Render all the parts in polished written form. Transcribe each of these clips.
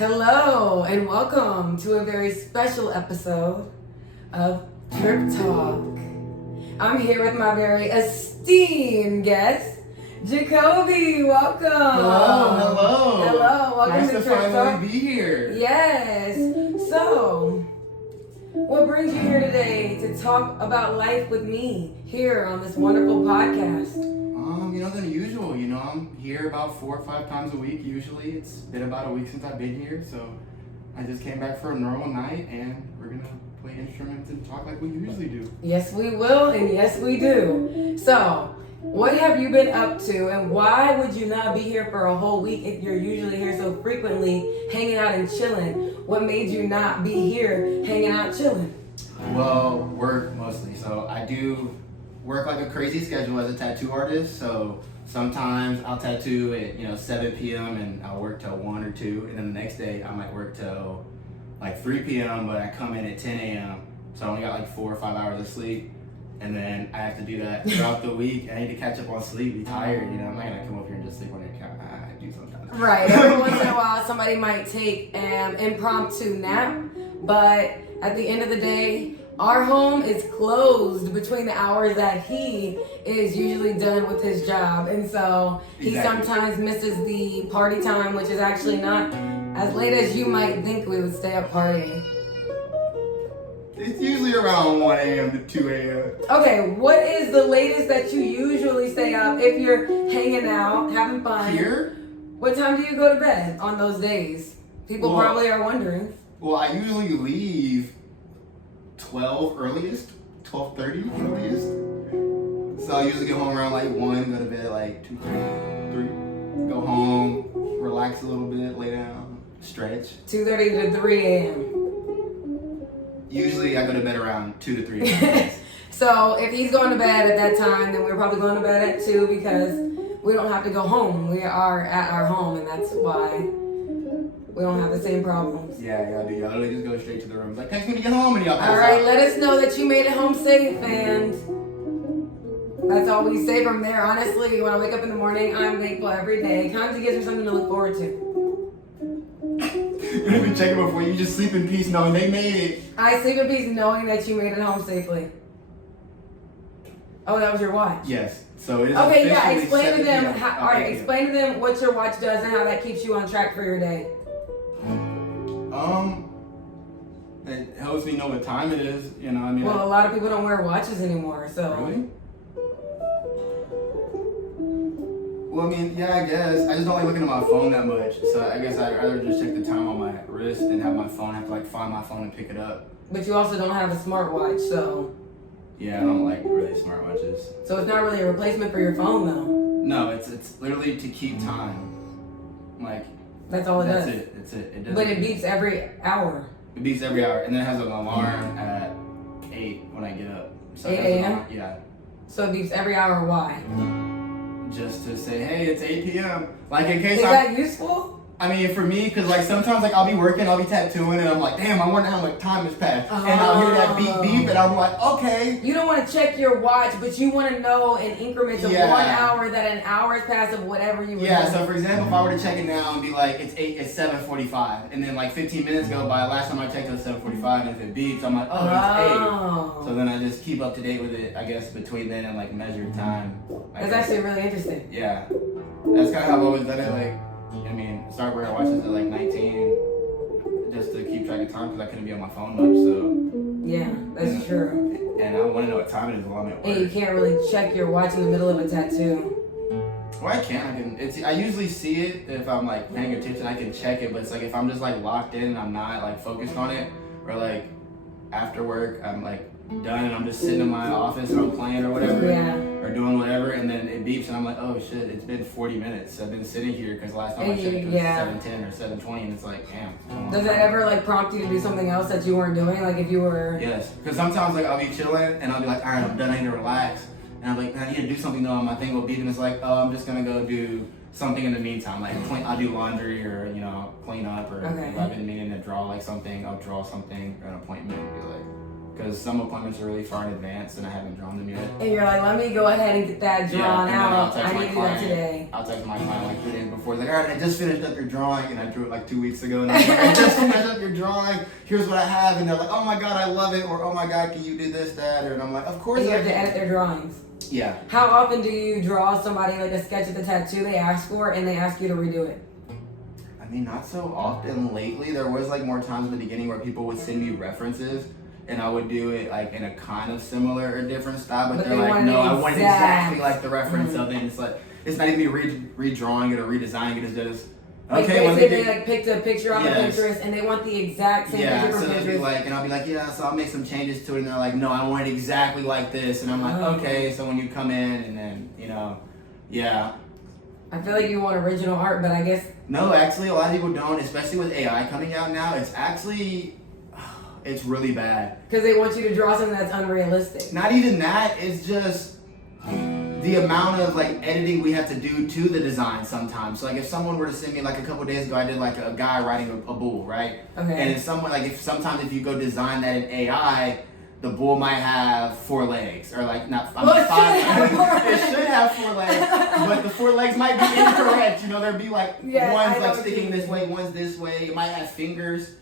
Hello and welcome to a very special episode of TripTalk. I'm here with my very esteemed guest, Jacoby. Welcome. Hello. Welcome nice to to TripTalk. finally be here. Yes. So, what brings you here today to talk about life with me here on this wonderful podcast? The usual. I'm here about 4 or 5 times a week. Usually, it's been about a week since I've been here, so I just came back for a normal night, and we're gonna play instruments and talk like we usually do. Yes, we will, and yes, we do. So, what have you been up to, and why would you not be here for a whole week if you're usually here so frequently, hanging out and chilling? What made you not be here hanging out chilling? Well, work mostly. So I do work like a crazy schedule as a tattoo artist. So sometimes I'll tattoo at 7 p.m. and I'll work till 1 or 2, and then the next day I might work till like 3 p.m. but I come in at 10 a.m. so I only got like 4 or 5 hours of sleep, and then I have to do that throughout the week. I need to catch up on sleep, be tired. I'm not gonna come up here and just sleep on your couch. I do sometimes. Right. Every once in a while, somebody might take an impromptu nap, but at the end of the day, our home is closed between the hours that he is usually done with his job. And so he sometimes misses the party time, which is actually not as late as you might think we would stay up partying. It's usually around 1 a.m. to 2 a.m. Okay, what is the latest that you usually stay up if you're hanging out, having fun? Here? What time do you go to bed on those days? People probably are wondering. Well, I usually leave 12 earliest, 12:30 earliest. So I usually get home around like 1, go to bed at like 2, 3. Go home, relax a little bit, lay down, stretch. 2:30 to 3 a.m. Usually I go to bed around 2 to 3. So if he's going to bed at that time, then we're probably going to bed at 2 because we don't have to go home. We are at our home, and that's why we don't have the same problems. Yeah, y'all do. Y'all literally just go straight to the room. It's like, text me to get home, and y'all pass All right, out. let us know that you made it home safe, and that's all we say from there. Honestly, when I wake up in the morning, I'm thankful every day. It kind of gives me something to look forward to. You don't even check it before. You just sleep in peace knowing they made it. I sleep in peace knowing that you made it home safely. Oh, that was your watch? Yes. So it is Okay, yeah, officially explain to 7 them, p.m. explain to them what your watch does and how that keeps you on track for your day. It helps me know what time it is, Well, a lot of people don't wear watches anymore, so. Really? Well, yeah, I guess. I just don't like looking at my phone that much, so I guess I'd rather just check the time on my wrist than have my phone, have to find my phone and pick it up. But you also don't have a smartwatch, so. Yeah, I don't like really smartwatches. So it's not really a replacement for your phone, though. No, it's literally to keep time. That's all it does. That's it. It does. But it beeps every hour. It beeps every hour, and then it has an alarm at 8 when I get up. So 8 a.m.? Yeah. So it beeps every hour. Why? Just to say, hey, it's 8 p.m. In case Is that useful? For me, because sometimes I'll be working, I'll be tattooing, and I'm like, damn, I wonder how much time has passed. And I'll hear that beep beep, and I'm like, okay. You don't want to check your watch, but you want to know in increments of 1 hour that an hour has passed of whatever you were doing. So for example, if I were to check it now and be like, it's 7:45, and then 15 minutes go by, last time I checked it was 7:45, and if it beeps, I'm like, oh, it's 8. So then I just keep up to date with it, I guess, between then and measured time. That's actually really interesting. Yeah. That's kind of how I've always done it, started wearing watches at 19 just to keep track of time because I couldn't be on my phone much, so. Yeah, that's true. And I want to know what time it is while I'm at work. And you can't really check your watch in the middle of a tattoo. Well, I can. I usually see it if I'm paying attention. I can check it, but it's if I'm just locked in and I'm not focused on it, or after work I'm done and I'm just sitting in my office and I'm playing or whatever. Yeah. Or doing whatever, and then it beeps, and I'm like, oh shit, it's been 40 minutes. I've been sitting here because last time I checked it was 7:10 or 7:20, and it's damn. Does that ever prompt you to do something else that you weren't doing? If you were. Yes, because sometimes I'll be chilling, and I'll be like, all right, I'm done, I need to relax, and I'm like, I need to do something though, and my thing will beep, and it's oh, I'm just gonna go do something in the meantime, I'll do laundry or clean up, or if I've been meaning to draw something, I'll draw something or an appointment, and be because some appointments are really far in advance and I haven't drawn them yet. And you're like, let me go ahead and get that drawn and then I'll out. text I my need to do that client. today. I'll text my client like 3 days before. Like, all right, I just finished up your drawing, and I drew it like 2 weeks ago. And I'm like, I just finished up your drawing. Here's what I have, and they're like, oh my god, I love it, or oh my god, can you do this, that, and I'm like, of course. And you I have to can. edit their drawings. Yeah. How often do you draw somebody like a sketch of the tattoo they ask for, and they ask you to redo it? I mean, not so often lately. There was like more times in the beginning where people would send me references. And I would do it like in a kind of similar or different style, but they're like, no, I want it exactly like the reference of it. And it's like, it's not even me redrawing it or redesigning it. It's just, okay. Like they like picked a picture off of Pinterest and they want the exact same picture from so Pinterest. Be like, and I'll be like, yeah, so I'll make some changes to it. And they're like, no, I want it exactly like this. And I'm like, okay. So when you come in and then, I feel like you want original art, but I guess. No, actually, a lot of people don't, especially with AI coming out now. It's actually. It's really bad. Because they want you to draw something that's unrealistic. Not even that. It's just the amount of like editing we have to do to the design sometimes. So like if someone were to send me like a couple days ago, I did like a guy riding a bull, right? Okay. And it's someone like if you go design that in AI, the bull might have 4 legs or like not. Well, it 5. legs. It should have 4 legs, but the 4 legs might be incorrect. There'd be like one's like sticking this way, one's this way. It might have fingers.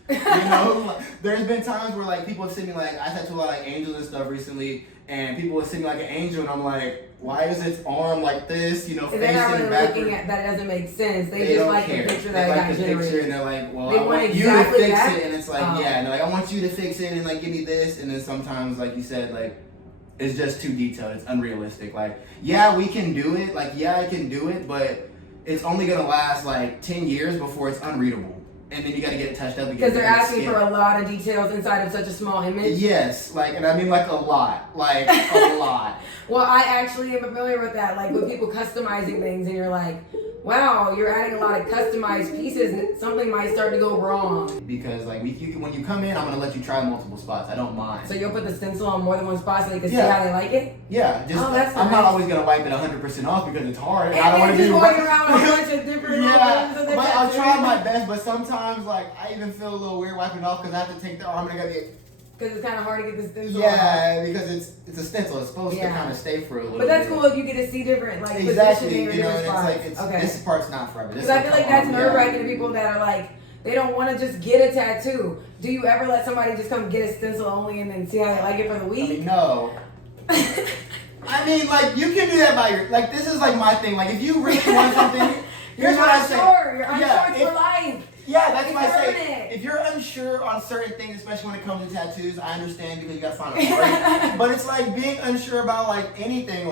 There's been times where like people have sent me like I tattooed a lot like angels and stuff recently, and people would send me like an angel, and I'm like, why is its arm like this? Facing they're not really backwards. looking at that. It doesn't make sense. They just don't like care. the picture they that like got the generated. picture, and they're like, well, They I want exactly you to fix that? it, and it's like, and they're like, I want you to fix it, and like give me this, and then sometimes, like you said, like it's just too detailed. It's unrealistic. Like, yeah, we can do it. Like, yeah, I can do it, but it's only gonna last like 10 years before it's unreadable. And then you got to get it touched up because they're asking for a lot of details inside of such a small image. Yes, and I mean like a lot, a lot. Well, I actually am familiar with that, like with people customizing things, and you're like, wow, you're adding a lot of customized pieces, and something might start to go wrong. Because when you come in, I'm gonna let you try multiple spots. I don't mind. So you'll put the stencil on more than one spot so they can see how they like it. Yeah, that's I'm nice. not always gonna wipe it 100% off because it's hard. And I don't want to just be walking around with a bunch of different but I'll try my best. But sometimes, I even feel a little weird wiping it off because I have to take the arm and I gotta get. Because it's kind of hard to get the stencil off. Because it's a stencil. It's supposed to kind of stay for a little bit. But that's cool if you get to see different exactly. positioning or different spots. It's this part's not forever. Because I feel like that's nerve-wracking to people that are like, they don't want to just get a tattoo. Do you ever let somebody just come get a stencil only and then see how they like it for the week? I mean, no. I mean, you can do that by this is my thing. If you really want something, here's what I say. You're unsure for life. Yeah, that's what I say. If you're unsure on certain things, especially when it comes to tattoos, I understand because you gotta find a break. But it's being unsure about anything,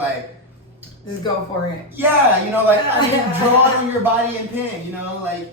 just go for it. Yeah, I mean, draw it on your body and pen.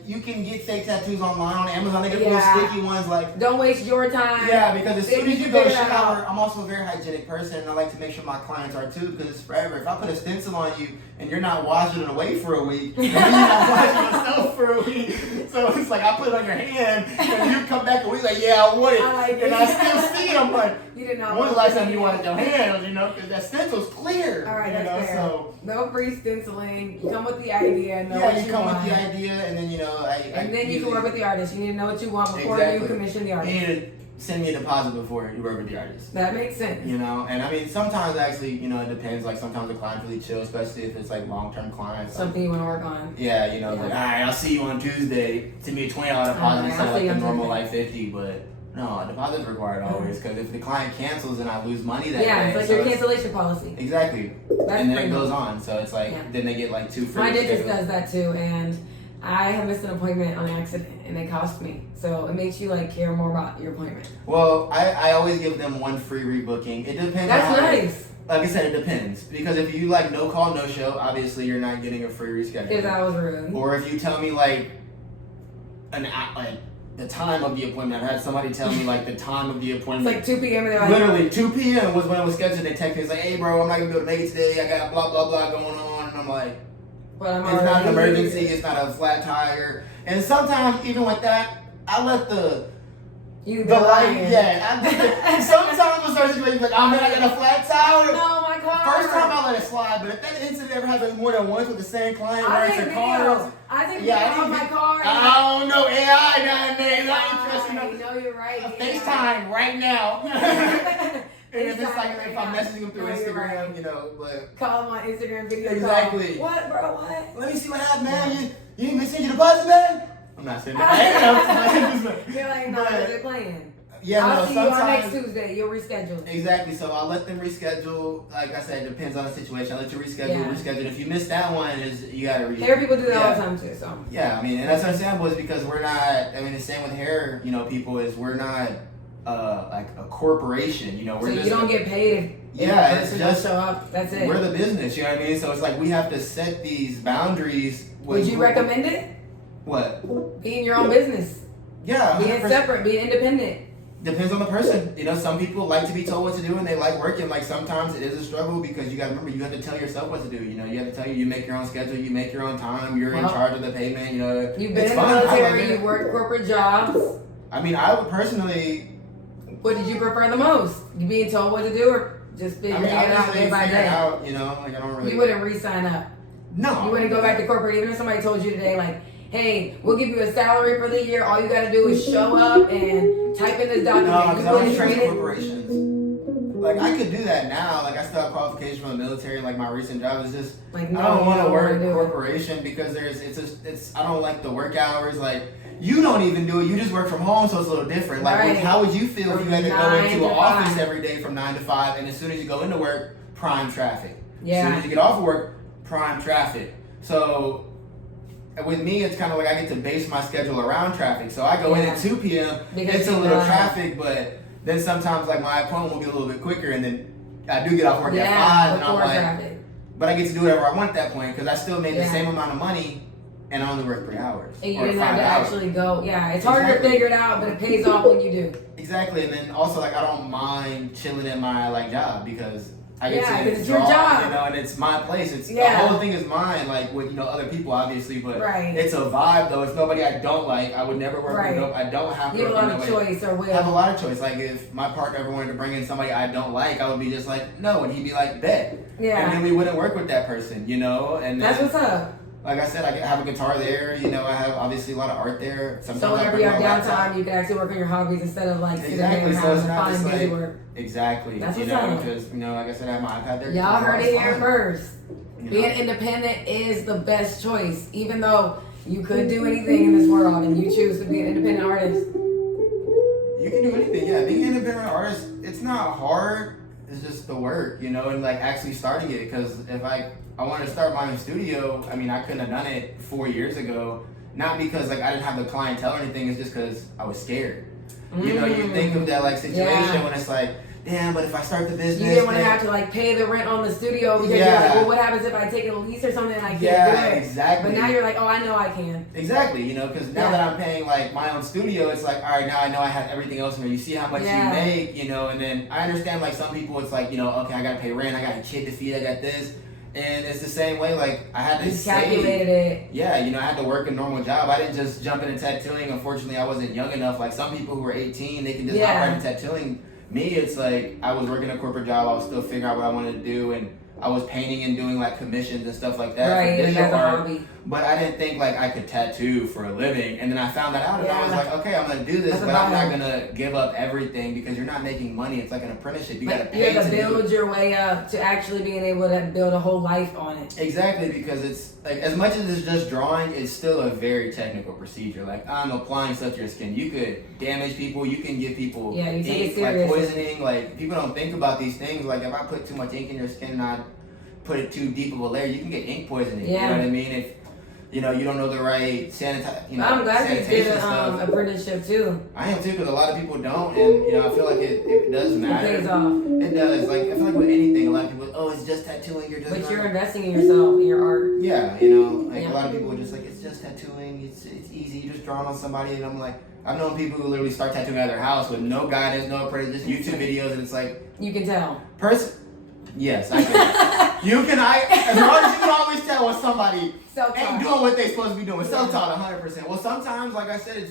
You can get fake tattoos online on Amazon. They get little sticky ones. Don't waste your time. Yeah, because as soon as you go shower, I'm also a very hygienic person, and I like to make sure my clients are too, because it's forever. If I put a stencil on you and you're not washing it away for a week, and you're not washing yourself for a week, so it's I put it on your hand, and you come back a week yeah, I want it, and I still see it. I'm like, you did not. When's the last time you wanted your hands? Because that stencil's clear. All right, that's fair. So no free stenciling. You come with the idea. You come with the idea, and then you can work with the artist. You need to know what you want before you commission the artist. You need to send me a deposit before you work with the artist. That makes sense. And I mean sometimes actually, it depends. Sometimes the client's really chill, especially if it's long-term clients. Something you want to work on. Yeah, all right, I'll see you on Tuesday. Send me a $20 deposit instead of the normal $50, but. No, a deposit's required always, because if the client cancels and I lose money that day. It's your cancellation policy. Exactly. And then it goes on. So it's then they get 2 free. My dentist does that too, and I have missed an appointment on accident, and it cost me. So it makes you care more about your appointment. Well, I always give them 1 free rebooking. It depends. That's nice. Like I said, it depends. Because if you no call, no show, obviously you're not getting a free reschedule. Because that was rude. Or if you tell me the time of the appointment. I've had somebody tell me the time of the appointment. It's 2 p.m. and they're literally 2 p.m. was when it was scheduled. They text me, it's hey bro, I'm not gonna be able to make it today. I got blah blah blah going on, and I'm like, it's not an emergency. It's not a flat tire. And sometimes even with that, I let the light. Sometimes with certain situations I got a flat tire. No, my car. First time I let it slide, but if that incident ever happens more than once with the same client, where it's a car. I think on my car. I don't know AI down there. Not interesting. No, you're right. FaceTime right now. And if it's like, FaceTime if right I'm now. messaging him through No, you're Instagram, right. you know, but. Call him on Instagram video Exactly. call. What, bro, what? Let me see what happened, man. You ain't been sending your deposit, man? I'm not sending it. You're like, no, they're playing. Yeah, I'll no, see you on sometimes. next Tuesday. You'll reschedule. Exactly. So I'll let them reschedule. Like I said, it depends on the situation. I'll let you reschedule. Yeah. Reschedule. If you miss that one, you gotta reschedule. Hair people do that all the time too. So. Yeah, I mean, and that's understandable. Is because we're not. I mean, the same with hair. You know, people is we're not like a corporation. You know, we're so just. You don't get paid if Yeah, the person don't show up. That's it. We're the business. You know what I mean? So it's like we have to set these boundaries. Would you recommend it? What? Being your own business. Yeah. Being 100%. separate. Being independent. Depends on the person. You know, some people like to be told what to do and they like working. Like sometimes it is a struggle because you got to remember you have to tell yourself what to do. You know, you have to tell you make your own schedule, you make your own time, you're in charge of the payment. You know, you've been in the military, you've worked corporate jobs. I mean, I would personally. What did you prefer the most? You being told what to do or just figuring it out day by day? You know, like I don't really. You wouldn't re-sign up. No. You wouldn't go back to corporate even if somebody told you today like, hey, we'll give you a salary for the year. All you got to do is show up and type in this document. No, because I don't trust it. corporations. Like I could do that now. Like I still have qualifications from the military. Like my recent job is just. Like, no, I don't want to work do corporation because I don't like the work hours. Like you don't even do it. You just work from home, so it's a little different. Like right. how would you feel if you had to go into an 5. office every day from 9 to 5, and as soon as you go into work, prime traffic. Yeah. As soon as you get off of work, prime traffic. So. With me, it's kind of like I get to base my schedule around traffic. So I go in at 2 p.m. Because it's a little traffic, but then sometimes like my appointment will be a little bit quicker, and then I do get off work at 5, and I'm like, traffic. but I get to do whatever I want at that point because I still made the same amount of money, and I only work 3 hours. And you or didn't 5 have to hours. actually go. Yeah, it's hard to figure it out, but it pays off when you do. Exactly, and then also like I don't mind chilling at my like job because. I get to it's draw, your job. You know, and it's my place. It's the whole thing is mine. Like with other people, obviously, but it's a vibe though. It's nobody I don't like. I would never work with nobody. I don't have to. You have a lot of choice or will. I have a lot of choice. Like if my partner ever wanted to bring in somebody I don't like, I would be just like no, and he'd be like bet. Yeah. And then we wouldn't work with that person, you know. And that's then, what's up. Like I said, I have a guitar there. You know, I have obviously a lot of art there. Sometimes so whenever you have downtime, you can actually work on your hobbies instead of like sitting there and find busy work. Exactly. That's you what's know, up. because like I said, I have my iPad there. Y'all heard it here first. You Being independent is the best choice, even though you could do anything in this world and you choose to be an independent artist. You can do anything, yeah. Being an independent artist, it's not hard. It's just the work, you know, and like actually starting it. Because if I wanted to start my own studio, I mean, I couldn't have done it 4 years ago. Not because like I didn't have the clientele or anything. It's just because I was scared. You know, you think of that like situation when it's like, damn, but if I start the business, you didn't want to have to like pay the rent on the studio because you're like, well, what happens if I take a lease or something and I can't do it? Exactly. But now you're like, oh, I know I can. Exactly, you know, because now that I'm paying like my own studio, it's like, all right, now I know I have everything else in there. You see how much you make, you know, and then I understand like some people, it's like, you know, okay, I gotta pay rent, I got a kid to feed, I got this. And it's the same way, like, I had to calculated it. Yeah, you know, I had to work a normal job. I didn't just jump into tattooing. Unfortunately, I wasn't young enough. Like, some people who were 18, they can just hop right into tattooing. Me, it's like, I was working a corporate job. I was still figuring out what I wanted to do. And I was painting and doing, like, commissions and stuff like that. Right, and that's a hobby. But I didn't think, like, I could tattoo for a living. And then I found that out, and I was like, okay, I'm going to do this, but I'm not going to give up everything because you're not making money. It's like an apprenticeship. You got to pay you have to build your way up to actually being able to build a whole life on it. Exactly, because it's, like, as much as it's just drawing, it's still a very technical procedure. Like, I'm applying stuff to your skin. You could damage people. You can give people ink, like poisoning. Like, people don't think about these things. Like, if I put too much ink in your skin and I put it too deep of a layer, you can get ink poisoning. You know what I mean? If you know, you don't know the right I'm glad you did an apprenticeship too. I am too, because a lot of people don't, and you know, I feel like it does matter. It pays off. It does. Like, I feel like with anything, a lot of people, oh, it's just tattooing. You're just. But you're investing in yourself, in your art. Yeah, you know, like a lot of people are just like, it's just tattooing. It's easy. You just drawing on somebody, and I'm like, I've known people who literally start tattooing at their house with no guidance, no appraisal, just YouTube videos, and it's like. You can tell. Yes, I can. As long as you can always tell when somebody ain't doing what they supposed to be doing. Self-taught, 100%. Well, sometimes, like I said,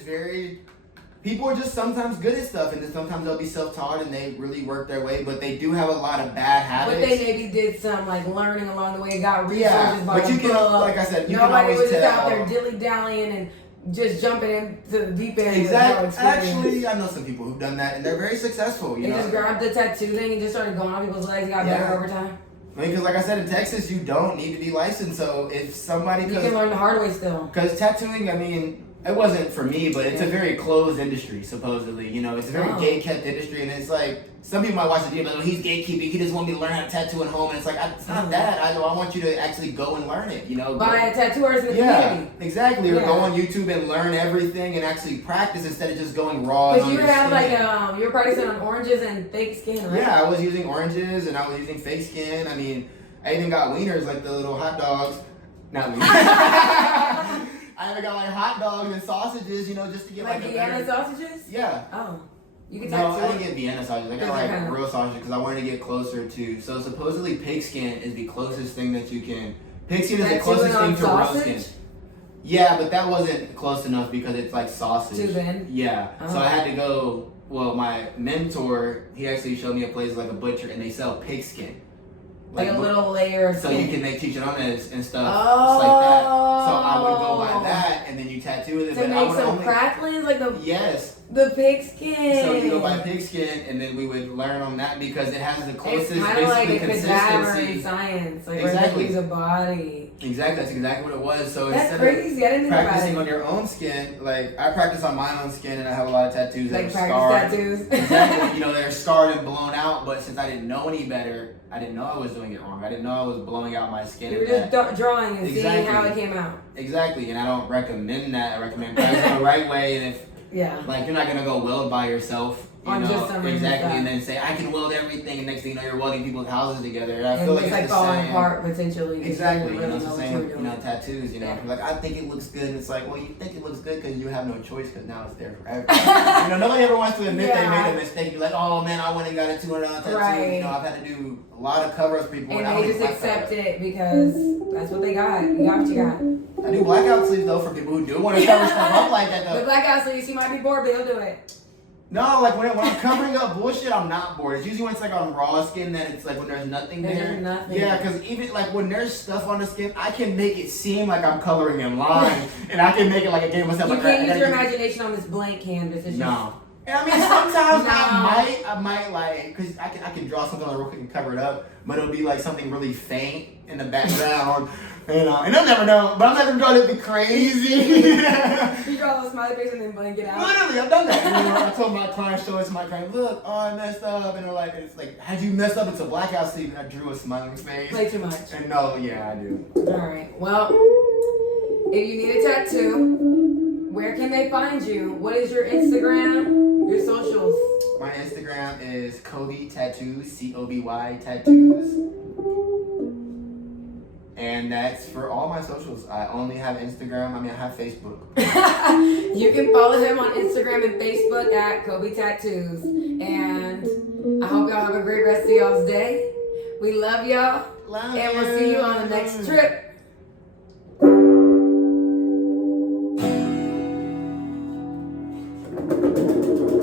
people are just sometimes good at stuff, and then sometimes they'll be self-taught and they really work their way, but they do have a lot of bad habits. But they maybe did some like learning along the way, got resources by but you can, like I said, you can always tell. Nobody was just tell. out there dilly-dallying and just jumping into the deep end. Exactly. With no experience. Actually, I know some people who've done that, and they're very successful. You They know, just grabbed the tattoo thing and just started going on people's legs. Got better over time. I mean, because like I said, in Texas, you don't need to be licensed. So if somebody, You can learn the hard way still. because tattooing, I mean, it wasn't for me, but it's a very closed industry, supposedly. You know, it's a very gate-kept industry, and it's like, some people might watch the video, like, oh, he's gatekeeping, he just want me to learn how to tattoo at home, and it's like, it's not that. I want you to actually go and learn it, you know. Buy a tattoo artist in the community. Exactly. Or go on YouTube and learn everything and actually practice instead of just going raw. But you have like, you were practicing on oranges and fake skin, right? Yeah, I was using oranges, and I was using fake skin. I mean, I even got wieners, like the little hot dogs. Not wieners. I even got like hot dogs and sausages, you know, just to get like a Vienna sausages? Yeah. Oh. You can No, tattoo I didn't get Vienna sausages. I got like real sausages because I wanted to get closer to. So supposedly pigskin is the closest thing that you can. Pigskin is the closest thing to real skin. Yeah, but that wasn't close enough because it's like sausage. Too thin? Yeah. So I had to go. Well, my mentor, he actually showed me a place like a butcher, and they sell pigskin. Like a little layer of so skin. you can make teach it on it and stuff like that. So I would go buy that and then you tattoo it. To make some cracklings like the the pig skin. So you go buy pig skin and then we would learn on that because it has the closest it's kind of like a cadaver consistency. in science, like Exactly. where they use a body. Exactly, that's exactly what it was. So that's instead crazy. I didn't of think practicing about it. on your own skin, like I practice on my own skin and I have a lot of tattoos that Like are scarred. tattoos. Exactly, you know, they're scarred and blown out, but since I didn't know any better, I didn't know I was doing it wrong. I didn't know I was blowing out my skin. You were just drawing and seeing how it came out. Exactly, and I don't recommend that. I recommend practicing the right way, and if like you're not gonna go weld by yourself, you know, just some exactly, and then say I can weld everything, and next thing you know you're welding people's houses together. And I feel like it's it's the falling same. apart potentially. Exactly, Really it's the same with doing. tattoos. You know, like I think it looks good. And it's like, well, you think it looks good because you have no choice because now it's there forever. You know, nobody ever wants to admit they made a mistake. You're like, oh man, I went and got a $200 tattoo. Right. You know, I've had to do a lot of cover-ups for people, and they just accept it because that's what they got. You got what you got. I do blackout sleeves though for people who do want to cover stuff up like that though. The blackout sleeves, you might be bored, but you'll do it. No, like when I'm covering up bullshit, I'm not bored. It's usually when it's like on raw skin that it's like when there's nothing there. There's nothing. Yeah, because even like when there's stuff on the skin, I can make it seem like I'm coloring in lines, and I can make it like a game of myself. You like can't use your imagination on this blank canvas. It's no. And I mean, sometimes I might like, cause I can draw something like real quick and cover it up, but it'll be like something really faint in the background. And they'll never know, but I'm not gonna draw anything crazy. You draw a little smiley face and then blank it out. Literally, I've done that. You know, I told my client, show it to my client, look, oh, I messed up. And they're like, it's like, how'd you mess up? It's a blackout sleeve, and I drew a smiling face. Play too much. And no, yeah, I do. Alright, well, if you need a tattoo, where can they find you? What is your Instagram, your socials? My Instagram is Kobe Tattoos, COBY Tattoos. And that's for all my socials. I only have Instagram. I mean, I have Facebook. You can follow him on Instagram and Facebook at Kobe Tattoos. And I hope y'all have a great rest of y'all's day. We love y'all. And we'll see you on the next trip.